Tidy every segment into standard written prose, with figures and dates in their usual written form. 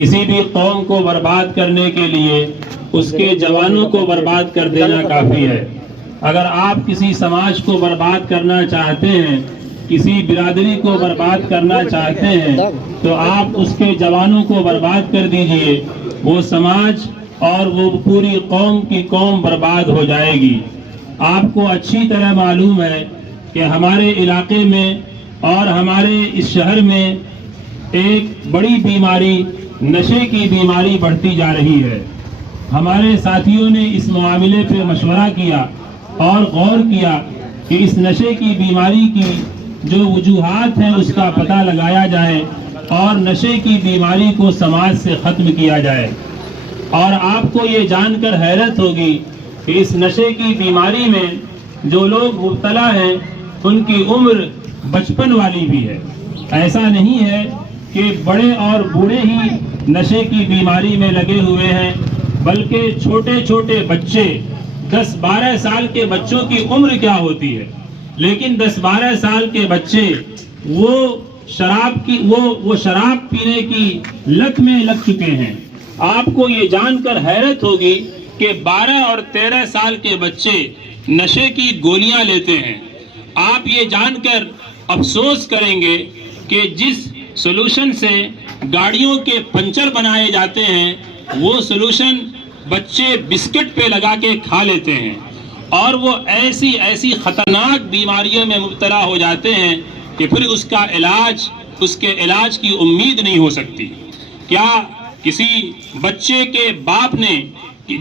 کسی بھی قوم کو برباد کرنے کے لیے اس کے جوانوں کو برباد کر دینا کافی ہے۔ اگر آپ کسی سماج کو برباد کرنا چاہتے ہیں، کسی برادری کو برباد کرنا چاہتے ہیں، تو آپ اس کے جوانوں کو برباد کر دیجئے، وہ سماج اور وہ پوری قوم کی قوم برباد ہو جائے گی۔ آپ کو اچھی طرح معلوم ہے کہ ہمارے علاقے میں اور ہمارے اس شہر میں ایک بڑی بیماری، نشے کی بیماری بڑھتی جا رہی ہے۔ ہمارے ساتھیوں نے اس معاملے پہ مشورہ کیا اور غور کیا کہ اس نشے کی بیماری کی جو وجوہات ہیں اس کا پتہ لگایا جائے اور نشے کی بیماری کو سماج سے ختم کیا جائے۔ اور آپ کو یہ جان کر حیرت ہوگی کہ اس نشے کی بیماری میں جو لوگ مبتلا ہیں ان کی عمر بچپن والی بھی ہے۔ ایسا نہیں ہے کہ بڑے اور بوڑھے ہی نشے کی بیماری میں لگے ہوئے ہیں، بلکہ چھوٹے چھوٹے بچے، 10-12 سال کے بچوں کی عمر کیا ہوتی ہے، لیکن 10-12 سال کے بچے وہ شراب پینے کی لت میں لگ چکے ہیں۔ آپ کو یہ جان کر حیرت ہوگی کہ 12 اور 13 سال کے بچے نشے کی گولیاں لیتے ہیں۔ آپ یہ جان کر افسوس کریں گے کہ جس سولوشن سے گاڑیوں کے پنچر بنائے جاتے ہیں وہ سولوشن بچے بسکٹ پہ لگا کے کھا لیتے ہیں، اور وہ ایسی خطرناک بیماریوں میں مبتلا ہو جاتے ہیں کہ پھر اس کے علاج کی امید نہیں ہو سکتی۔ کیا کسی بچے کے باپ نے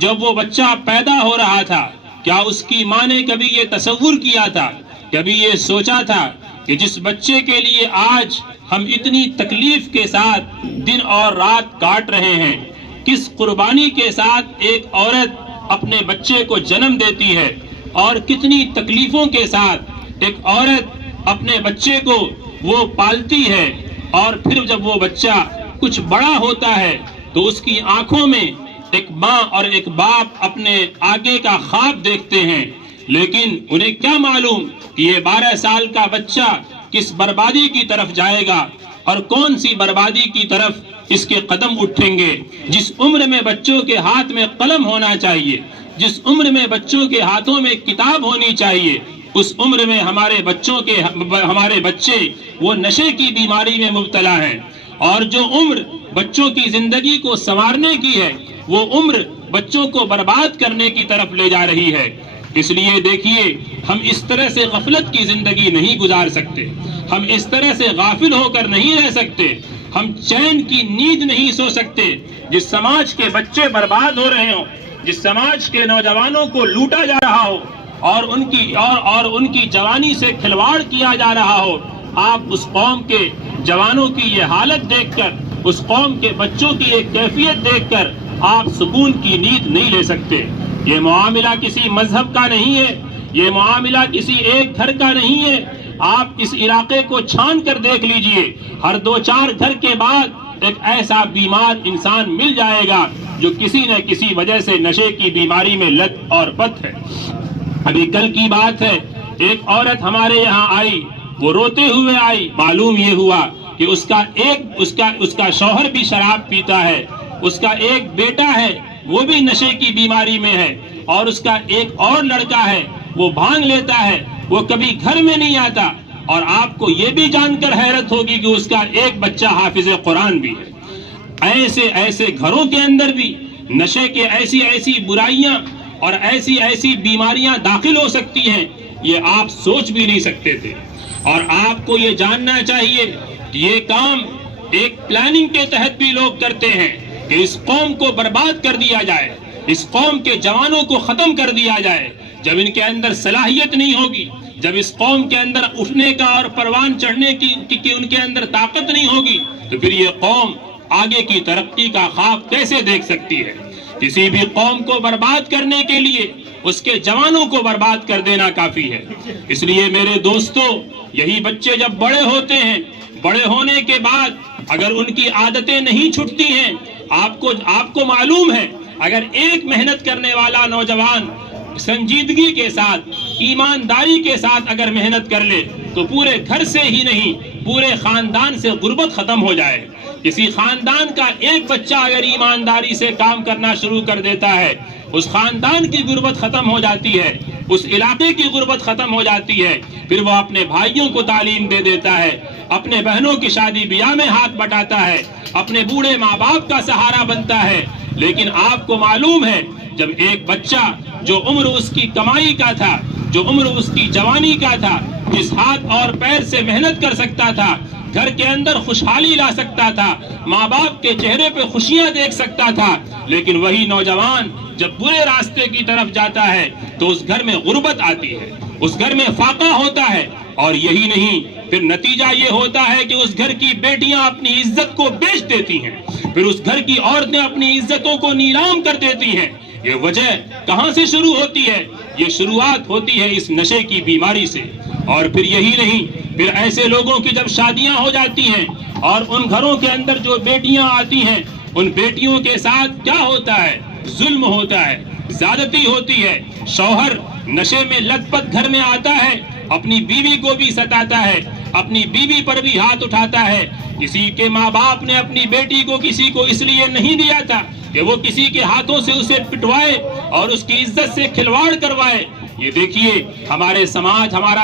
جب وہ بچہ پیدا ہو رہا تھا، کیا اس کی ماں نے کبھی یہ تصور کیا تھا، کبھی یہ سوچا تھا کہ جس بچے کے لیے آج ہم اتنی تکلیف کے ساتھ دن اور رات کاٹ رہے ہیں، کس قربانی کے ساتھ ایک عورت اپنے بچے کو جنم دیتی ہے، اور کتنی تکلیفوں کے ساتھ ایک عورت اپنے بچے کو وہ پالتی ہے، اور پھر جب وہ بچہ کچھ بڑا ہوتا ہے تو اس کی آنکھوں میں ایک ماں اور ایک باپ اپنے آگے کا خواب دیکھتے ہیں، لیکن انہیں کیا معلوم کہ یہ 12 سال کا بچہ کس بربادی کی طرف جائے گا اور کون سی بربادی کی طرف اس کے قدم اٹھیں گے۔ جس عمر میں بچوں کے ہاتھ میں قلم ہونا چاہیے، جس عمر میں بچوں کے ہاتھوں میں کتاب ہونی چاہیے، اس عمر میں ہمارے بچے وہ نشے کی بیماری میں مبتلا ہیں، اور جو عمر بچوں کی زندگی کو سنوارنے کی ہے وہ عمر بچوں کو برباد کرنے کی طرف لے جا رہی ہے۔ اس لیے دیکھیے، ہم اس طرح سے غفلت کی زندگی نہیں گزار سکتے، ہم اس طرح سے غافل ہو کر نہیں رہ سکتے، ہم چین کی نیند نہیں سو سکتے۔ جس سماج کے بچے برباد ہو رہے ہوں، جس سماج کے نوجوانوں کو لوٹا جا رہا ہو اور ان کی جوانی سے کھلواڑ کیا جا رہا ہو، آپ اس قوم کے جوانوں کی یہ حالت دیکھ کر، اس قوم کے بچوں کی یہ کیفیت دیکھ کر آپ سکون کی نیند نہیں لے سکتے۔ یہ معاملہ کسی مذہب کا نہیں ہے، یہ معاملہ کسی ایک گھر کا نہیں ہے۔ آپ اس علاقے کو چھان کر دیکھ لیجئے، ہر 2-4 گھر کے بعد ایک ایسا بیمار انسان مل جائے گا جو کسی نہ کسی وجہ سے نشے کی بیماری میں لت اور پت ہے۔ ابھی کل کی بات ہے، ایک عورت ہمارے یہاں آئی، وہ روتے ہوئے آئی، معلوم یہ ہوا کہ اس کا شوہر بھی شراب پیتا ہے، اس کا ایک بیٹا ہے وہ بھی نشے کی بیماری میں ہے، اور اس کا ایک اور لڑکا ہے وہ بھانگ لیتا ہے، وہ کبھی گھر میں نہیں آتا، اور آپ کو یہ بھی جان کر حیرت ہوگی کہ اس کا ایک بچہ حافظ قرآن بھی ہے۔ ایسے گھروں کے اندر بھی نشے کے ایسی برائیاں اور ایسی بیماریاں داخل ہو سکتی ہیں، یہ آپ سوچ بھی نہیں سکتے تھے۔ اور آپ کو یہ جاننا چاہیے کہ یہ کام ایک پلاننگ کے تحت بھی لوگ کرتے ہیں کہ اس قوم کو برباد کر دیا جائے، اس قوم کے جوانوں کو ختم کر دیا جائے۔ جب ان کے اندر صلاحیت نہیں ہوگی، جب اس قوم کے اندر اٹھنے کا اور پروان چڑھنے کی ان کے اندر طاقت نہیں ہوگی، تو پھر یہ قوم آگے کی ترقی کا خواب کیسے دیکھ سکتی ہے؟ کسی بھی قوم کو برباد کرنے کے لیے اس کے جوانوں کو برباد کر دینا کافی ہے۔ اس لیے میرے دوستو، یہی بچے جب بڑے ہوتے ہیں، بڑے ہونے کے بعد اگر ان کی عادتیں نہیں چھٹتی ہیں، آپ کو معلوم ہے، اگر ایک محنت کرنے والا نوجوان سنجیدگی کے ساتھ، ایمانداری کے ساتھ اگر محنت کر لے تو پورے گھر سے ہی نہیں، پورے خاندان سے غربت ختم ہو جائے۔ کسی خاندان کا ایک بچہ اگر ایمانداری سے کام کرنا شروع کر دیتا ہے، اس خاندان کی غربت ختم ہو جاتی ہے، اس علاقے کی غربت ختم ہو جاتی ہے۔ پھر وہ اپنے بھائیوں کو تعلیم دے دیتا ہے، اپنے بہنوں کی شادی بیاہ میں ہاتھ بٹاتا ہے، اپنے بوڑھے ماں باپ کا سہارا بنتا ہے۔ لیکن آپ کو معلوم ہے، جب ایک بچہ جو عمر اس کی کمائی کا تھا، جو عمر اس کی جوانی کا تھا، جس ہاتھ اور پیر سے محنت کر سکتا تھا، گھر کے اندر خوشحالی لا سکتا تھا، ماں باپ کے چہرے پہ خوشیاں دیکھ سکتا تھا، لیکن وہی نوجوان جب برے راستے کی طرف جاتا ہے تو اس گھر میں غربت آتی ہے، اس گھر میں فاقہ ہوتا ہے۔ اور یہی نہیں، پھر نتیجہ یہ ہوتا ہے کہ اس گھر کی بیٹیاں اپنی عزت کو بیچ دیتی ہیں، پھر اس گھر کی عورتیں اپنی عزتوں کو نیلام کر دیتی ہیں۔ یہ وجہ کہاں سے شروع ہوتی ہے؟ یہ شروعات ہوتی ہے اس نشے کی بیماری سے۔ اور پھر یہی نہیں، پھر ایسے لوگوں کی جب شادیاں ہو جاتی ہیں اور ان گھروں کے اندر جو بیٹیاں آتی ہیں، ان بیٹیوں کے ساتھ کیا ہوتا ہے؟ ظلم ہوتا ہے، زیادتی ہوتی ہے۔ شوہر نشے میں لت پت گھر میں آتا ہے، اپنی بیوی کو بھی ستاتا ہے، اپنی بیوی پر بھی ہاتھ اٹھاتا ہے۔ کسی کے ماں باپ نے اپنی بیٹی کو کسی کو اس لیے نہیں دیا تھا کہ وہ کسی کے ہاتھوں سے اسے پٹوائے اور اس کی عزت سے کھلواڑ کروائے۔ یہ دیکھیے ہمارا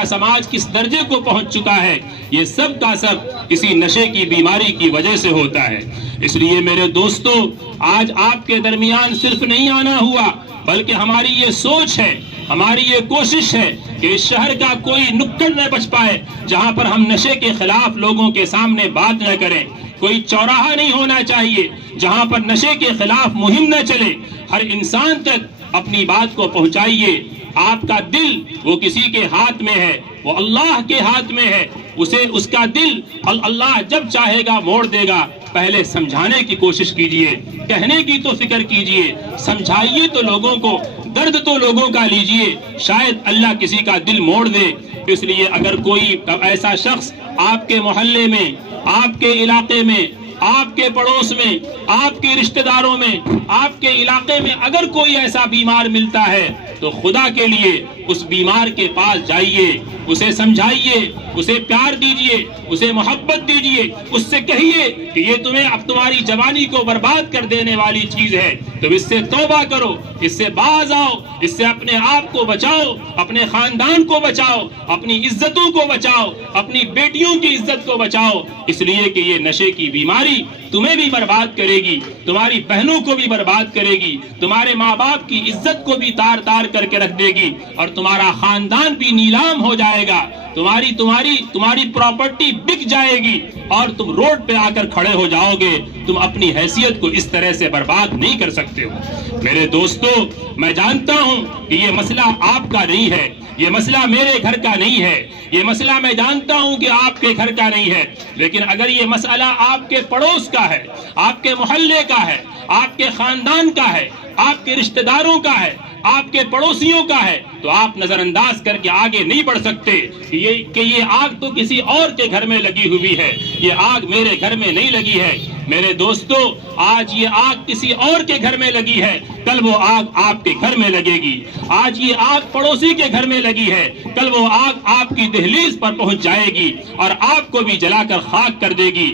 سماج کس درجے کو پہنچ چکا ہے۔ یہ سب کا سب اسی نشے کی بیماری کی وجہ سے ہوتا ہے۔ اس لیے میرے دوستو، آج آپ کے درمیان صرف نہیں آنا ہوا، بلکہ ہماری یہ سوچ ہے، ہماری یہ کوشش ہے کہ اس شہر کا کوئی نکڑ نہ بچ پائے جہاں پر ہم نشے کے خلاف لوگوں کے سامنے بات نہ کریں۔ کوئی چوراہا نہیں ہونا چاہیے جہاں پر نشے کے خلاف مہم نہ چلے۔ ہر انسان تک اپنی بات کو پہنچائیے۔ آپ کا دل وہ کسی کے ہاتھ میں ہے، وہ اللہ کے ہاتھ میں ہے۔ اس کا دل اللہ جب چاہے گا موڑ دے گا۔ پہلے سمجھانے کی کوشش کیجئے، کہنے کی تو فکر کیجئے، سمجھائیے تو لوگوں کو، درد تو لوگوں کا لیجئے، شاید اللہ کسی کا دل موڑ دے۔ اس لیے اگر کوئی ایسا شخص آپ کے محلے میں، آپ کے علاقے میں، آپ کے پڑوس میں، آپ کے رشتہ داروں میں، آپ کے علاقے میں اگر کوئی ایسا بیمار ملتا ہے تو خدا کے لیے اس بیمار کے پاس جائیے، اسے سمجھائیے، اسے پیار دیجئے، اسے محبت دیجئے، اس سے کہیے کہ یہ تمہیں اب تمہاری جوانی کو برباد کر دینے والی چیز ہے، تم اس سے توبہ کرو، اس سے باز آؤ، اس سے اپنے آپ کو بچاؤ، اپنے خاندان کو بچاؤ، اپنی عزتوں کو بچاؤ، اپنی بیٹیوں کی عزت کو بچاؤ۔ اس لیے کہ یہ نشے کی بیماری تمہیں بھی برباد کرے گی، تمہاری بہنوں کو بھی برباد کرے گی، تمہارے ماں باپ کی عزت کو بھی تار تار کر کے رکھ دے گی، اور تمہارا خاندان بھی نیلام ہو جائے گا، تمہاری پراپرٹی بک جائے گی، اور تم روڈ پہ آ کر کھڑے ہو جاؤ گے۔ تم اپنی حیثیت کو اس طرح سے برباد نہیں کر سکتے ہو۔ میرے دوستو، میں جانتا ہوں کہ یہ مسئلہ آپ کا نہیں ہے، یہ مسئلہ میرے گھر کا نہیں ہے، یہ مسئلہ میں جانتا ہوں کہ آپ کے گھر کا نہیں ہے، لیکن اگر یہ مسئلہ آپ کے پڑوس کا ہے، آپ کے محلے کا ہے، آپ کے خاندان کا ہے، آپ کے رشتہ داروں کا ہے، آپ کے پڑوسیوں کا ہے، تو آپ نظر انداز کر کے آگے نہیں بڑھ سکتے کہ یہ آگ تو کسی اور کے گھر میں لگی ہوئی ہے، یہ آگ میرے گھر میں نہیں لگی ہے۔ میرے دوستو، آج یہ آگ کسی اور کے گھر میں لگی ہے، کل وہ آگ آپ کے گھر میں لگے گی۔ آج یہ آگ پڑوسی کے گھر میں لگی ہے، کل وہ آگ آپ کی دہلیز پر پہنچ جائے گی اور آپ کو بھی جلا کر خاک کر دے گی۔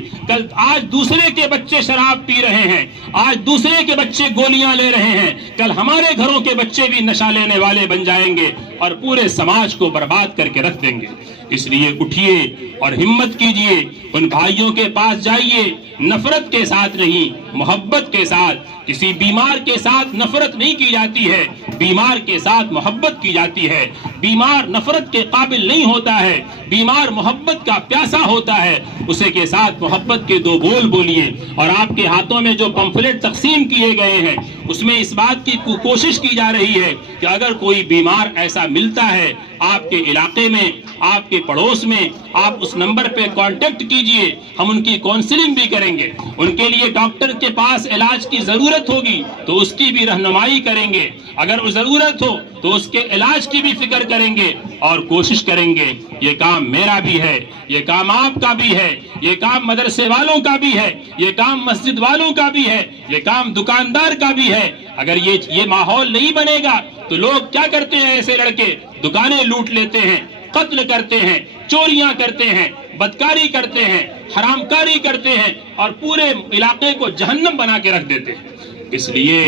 آج دوسرے کے بچے شراب پی رہے ہیں، آج دوسرے کے بچے گولیاں لے رہے ہیں، کل ہمارے گھروں کے بچے بھی نشہ لینے والے بن جائیں گے اور پورے سماج کو برباد کر کے رکھ دیں گے۔ اس لیے اٹھیے اور ہمت کیجئے، ان بھائیوں کے پاس جائیے، نفرت کے ساتھ نہیں، محبت کے ساتھ۔ کسی بیمار کے ساتھ نفرت نہیں کی جاتی ہے، بیمار کے ساتھ محبت کی جاتی ہے۔ بیمار نفرت کے قابل نہیں ہوتا ہے، بیمار محبت کا پیاسا ہوتا ہے، اسے کے ساتھ محبت کے دو بول بولیے۔ اور آپ کے ہاتھوں میں جو پمفلٹ تقسیم کیے گئے ہیں، اس میں اس بات کی کوشش کی جا رہی ہے کہ اگر کوئی بیمار ایسا ملتا ہے آپ کے علاقے میں، آپ کے پڑوس میں، آپ اس نمبر پہ کانٹیکٹ کیجئے، ہم ان کی کونسلنگ بھی کریں گے، ان کے لیے ڈاکٹر کے پاس علاج کی ضرورت ہوگی تو اس کی بھی رہنمائی کریں گے، اگر ضرورت ہو تو اس کے علاج کی بھی فکر کریں گے اور کوشش کریں گے۔ یہ کام میرا بھی ہے، یہ کام آپ کا بھی ہے، یہ کام مدرسے والوں کا بھی ہے، یہ کام مسجد والوں کا بھی ہے، یہ کام دکاندار کا بھی ہے۔ اگر یہ ماحول نہیں بنے گا تو لوگ کیا کرتے ہیں؟ ایسے لڑکے دکانیں لوٹ لیتے ہیں، قتل کرتے ہیں، چوریاں کرتے ہیں، بدکاری کرتے ہیں، حرام کاری کرتے ہیں اور پورے علاقے کو جہنم بنا کے رکھ دیتے ہیں۔ اس لیے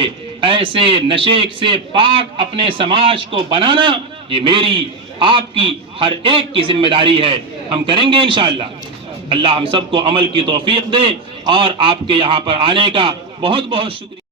ایسے نشے سے پاک اپنے سماج کو بنانا یہ میری آپ کی ہر ایک کی ذمہ داری ہے، ہم کریں گے انشاءاللہ۔ اللہ ہم سب کو عمل کی توفیق دے، اور آپ کے یہاں پر آنے کا بہت بہت شکریہ۔